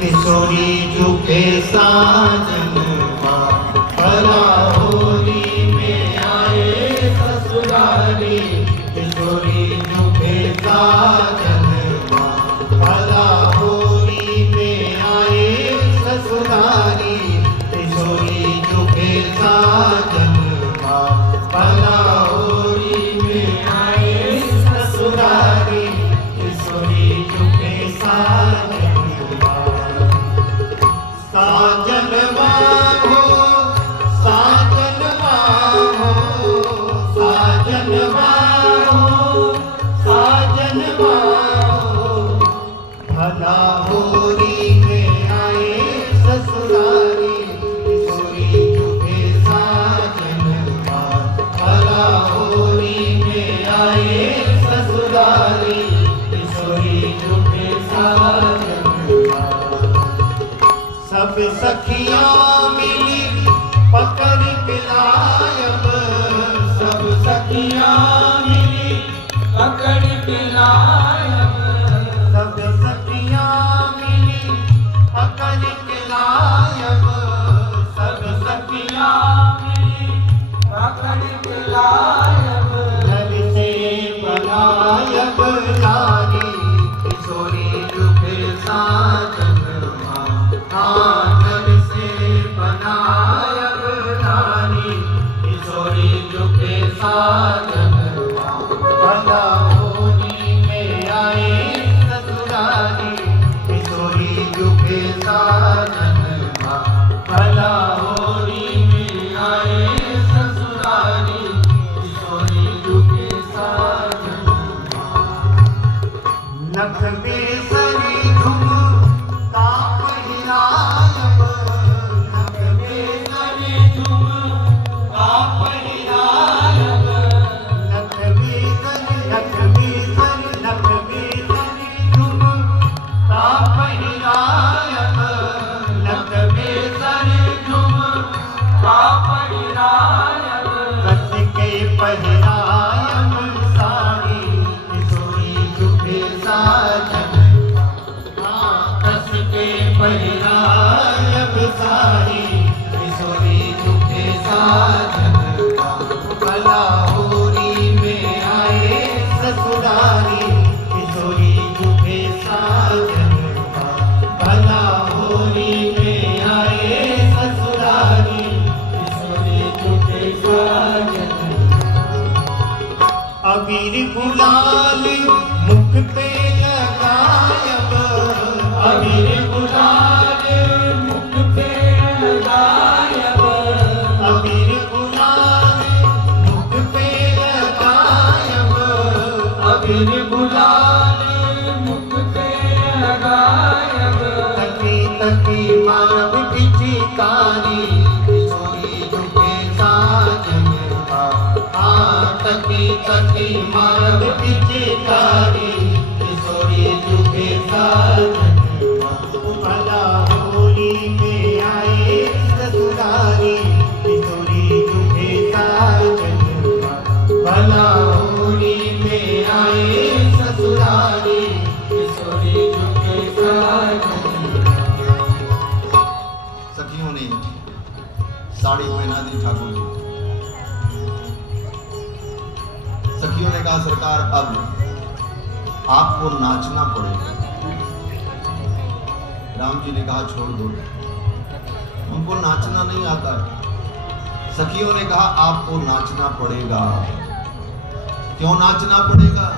किशोरी झुके साजन भला होली में आए ससुरारी। किशोरी झुके साजन भला होली में आए ससुरारी। किशोरी झुके साजन भला होली में आए ससुरारी। किशोरी झुके साजन साजन हो साजन हो साजन हो साजन हो भला होली में आए ससुरारी। किशोरी झुके साजन भला होली में आए ससुरारी। किशोरी झुके साजन सब सखियां मिली पकड़ पिलायब। सब सखियां मिली पकड़ पिलायब। सब सखियां मिली पकड़ पिलायब। सब सखियां मिली पकड़ पिलायब। घर से बनायब लारी। किशोरी झुके साजन घर से बनायब नारी। किशोरी झुके साजन भला होली में आए ससुरारी। किशोरी झुके साजन भला होली में आए ससुरारी। किशोरी झुके साजन नख बेसरी झुम परिणायब सारी। किशोरी झुके साजन भला होली में आए ससुरारी। किशोरी झुके साजन भला होली में आए ससुरारी। किशोरी झुके साजन अबीर गुलाल मुख पे लगायब। अबीर गुलाल मुख पे लगायब। अबीर गुलाल मुख पे लगायब। अबीर गुलाल मुख पे लगायब। तकी तकी मारब पिचकारी। किशोरी झुके साजन तकी तकी मारब पिचकारी। किशोरी झुके साजन भला होली में आए ससुरारी। किशोरी झुके साजन भला होली में आए ससुरारी। किशोरी झुके साजन सखियों ने साड़ी पहना दी ठाकुर जी। सखियों ने कहा सरकार अब आपको नाचना पड़ेगा। राम जी ने कहा छोड़ दो, हमको नाचना नहीं आता है। सखियों ने कहा आपको नाचना पड़ेगा। क्यों नाचना पड़ेगा?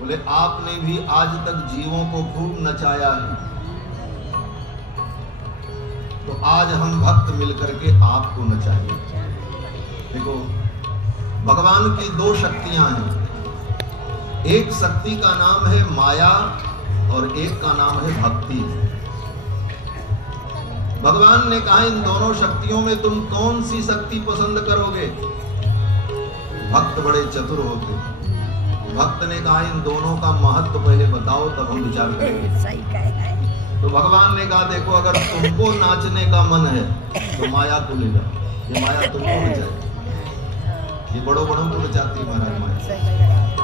बोले आपने भी आज तक जीवों को खूब नचाया है, तो आज हम भक्त मिलकर के आपको नचाएंगे। देखो भगवान की दो शक्तियां हैं। एक शक्ति का नाम है माया और एक का नाम है भक्ति। भगवान ने कहा इन दोनों शक्तियों में तुम कौन सी शक्ति पसंद करोगे? भक्त बड़े चतुर होते। भक्त ने कहा इन दोनों का महत्व पहले बताओ तब हम विचार करेंगे। तो भगवान ने कहा देखो अगर तुमको नाचने का मन है तो माया को ले जाओ, ये माया तुमको नचाए। ये बड़ों बड़ों को नचाती है महाराज माया।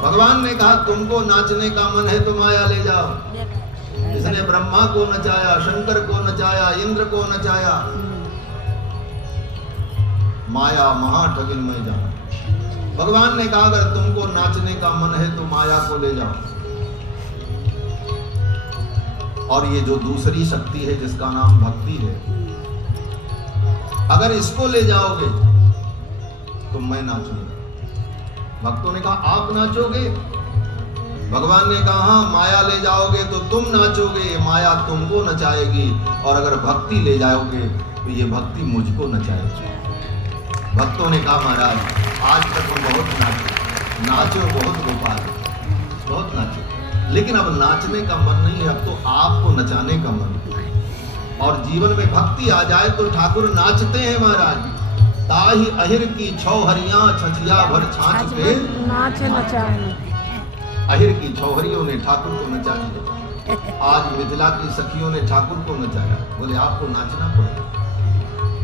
भगवान ने कहा तुमको नाचने का मन है तो माया ले जाओ। इसने ब्रह्मा को नचाया, शंकर को नचाया, इंद्र को नचाया। माया महाठगिन में जाना। भगवान ने कहा अगर तुमको नाचने का मन है तो माया को ले जाओ। और ये जो दूसरी शक्ति है जिसका नाम भक्ति है, अगर इसको ले जाओगे तो मैं नाचूंगा। भक्तों ने कहा आप नाचोगे? भगवान ने कहा हाँ, माया ले जाओगे तो तुम नाचोगे, माया तुमको नचाएगी। और अगर भक्ति ले जाओगे तो ये भक्ति मुझको नचाएगी। भक्तों ने कहा महाराज आज तक हम बहुत नाचे, नाचो बहुत गोपाल, बहुत नाचो, लेकिन अब नाचने का मन नहीं है, अब तो आपको नचाने का मन है। और जीवन में भक्ति आ जाए तो ठाकुर नाचते हैं महाराज। ताही अहिर की छौहरियां छछिया भर छाछ के नाचे नचाए। अहिर की छौहरियों ने ठाकुर को नचा दिया। आज मिथिला की सखियों ने ठाकुर को नचाया। बोले आपको नाचना पड़ेगा।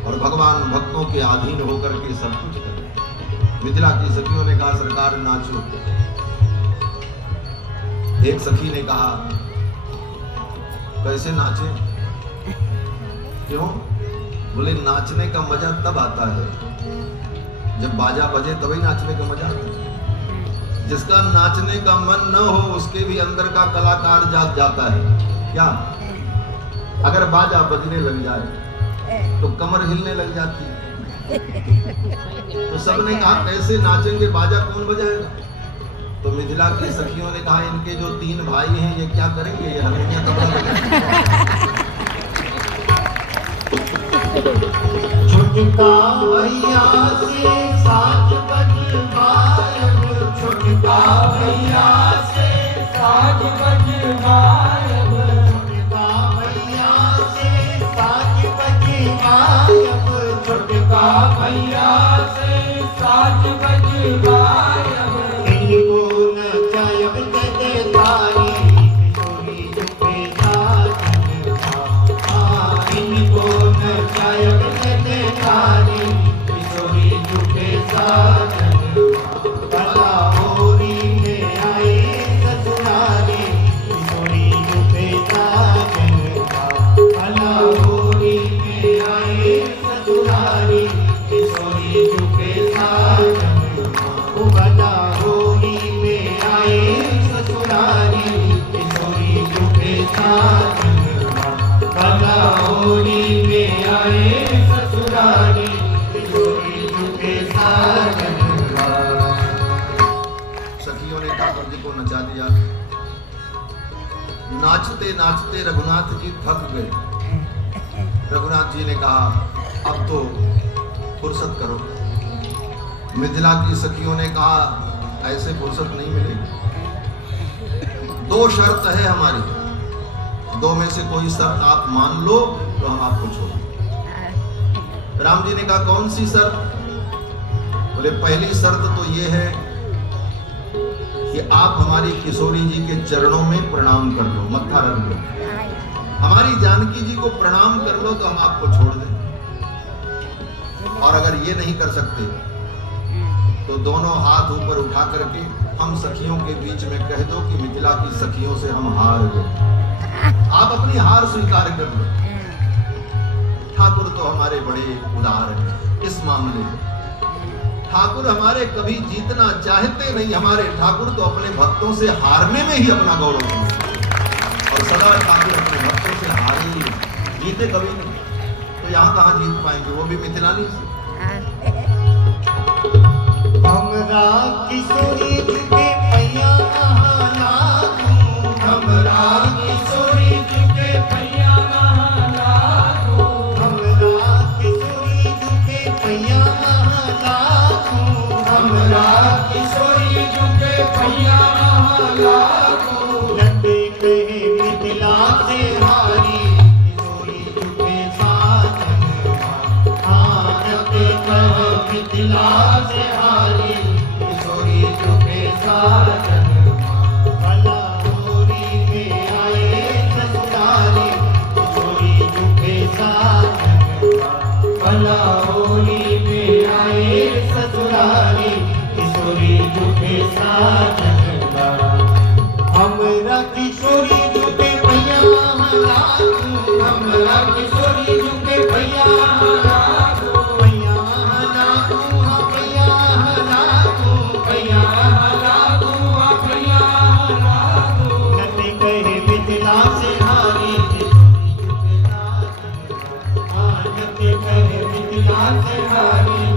और भगवान भक्तों के अधीन होकर के सब कुछ करे। मिथिला की सखियों ने कहा सरकार नाचो। एक सखी ने कहा कैसे नाचे? क्यों? बोले नाचने का मजा तब आता है जब बाजा बजे, तभी नाचने का मजा आता है। जिसका नाचने का मन न हो उसके भी अंदर का कलाकार जाग जाता है। क्या? अगर बाजा बजने लग जाए तो कमर हिलने लग जाती है। तो सबने कहा कैसे नाचेंगे, बाजा कौन बजाएगा? तो मिथिला की सखियों ने कहा इनके जो 3 भाई हैं ये क्या करेंगे, ये हारमोनियम तबला बजाएंगे। छुटका भैया से साज बजवायब, छुटका भैया से साज बजवायब, छुटका भैया से साज बजवायब, छुटका भैया से साज बजवायब। इनको नचायब जगतारी किशोरी जुबे साजनवा, इनको नचायब जगतारी किशोरी जुबे साजनवा। भला होरी में आए ससुरारी किशोरी जुबे साजनवा, भला होरी में आए ससुरारी किशोरी जुबे साजनवा। भला होली में आए ससुरारी किशोरी जुबे साजनवा, भला होली में आए ससुरारी किशोरी जुबे साजनवा। सखियों ने ठाकुर जी को नचा दिया। नाचते नाचते रघुनाथ जी थक गए। रघुनाथ जी ने कहा अब तो फुर्सत करो। मिथिला की सखियों ने कहा ऐसे फुर्सत नहीं मिलेगी। 2 शर्त है हमारी, 2 में से कोई शर्त आप मान लो तो हम आपको छोड़ दें। राम जी ने कहा कौन सी शर्त? बोले पहली शर्त तो ये है कि आप हमारी किशोरी जी के चरणों में प्रणाम कर लो, मत्था रख लो। हमारी जानकी जी को प्रणाम कर लो तो हम आपको छोड़ दें। और अगर ये नहीं कर सकते तो दोनों हाथ ऊपर उठा करके हम सखियों के बीच में कह दो कि मिथिला की सखियों से हम हार गए। आप अपनी हार स्वीकार कर लो। ठाकुर तो हमारे बड़े उदार हैं इस मामले में। ठाकुर हमारे कभी जीतना चाहते नहीं। हमारे ठाकुर तो अपने भक्तों से हारने में ही अपना गौरव समझते हैं। और सदा ठाकुर अपने भक्तों से हारे ही नहीं, जीते कभी नहीं। तो यहाँ कहाँ जीत पाएंगे, वो भी मिथिलानी से। हमरा किशोरी जुबे पैया महालागू, हमरा किशोरी जुबे पैया महालागू, हमरा किशोरी जुबे पैया महालागू, हमरा किशोरी जुबे पैया महालागू। लड्डे कहे मिथिला से हारी किशोरी जुबे साजनवा, हाँ लड्डे कहे मिथिला से हारी किशोरी जुबे नते कहे मिथिला से हारी नते कहे मिथिला से हारी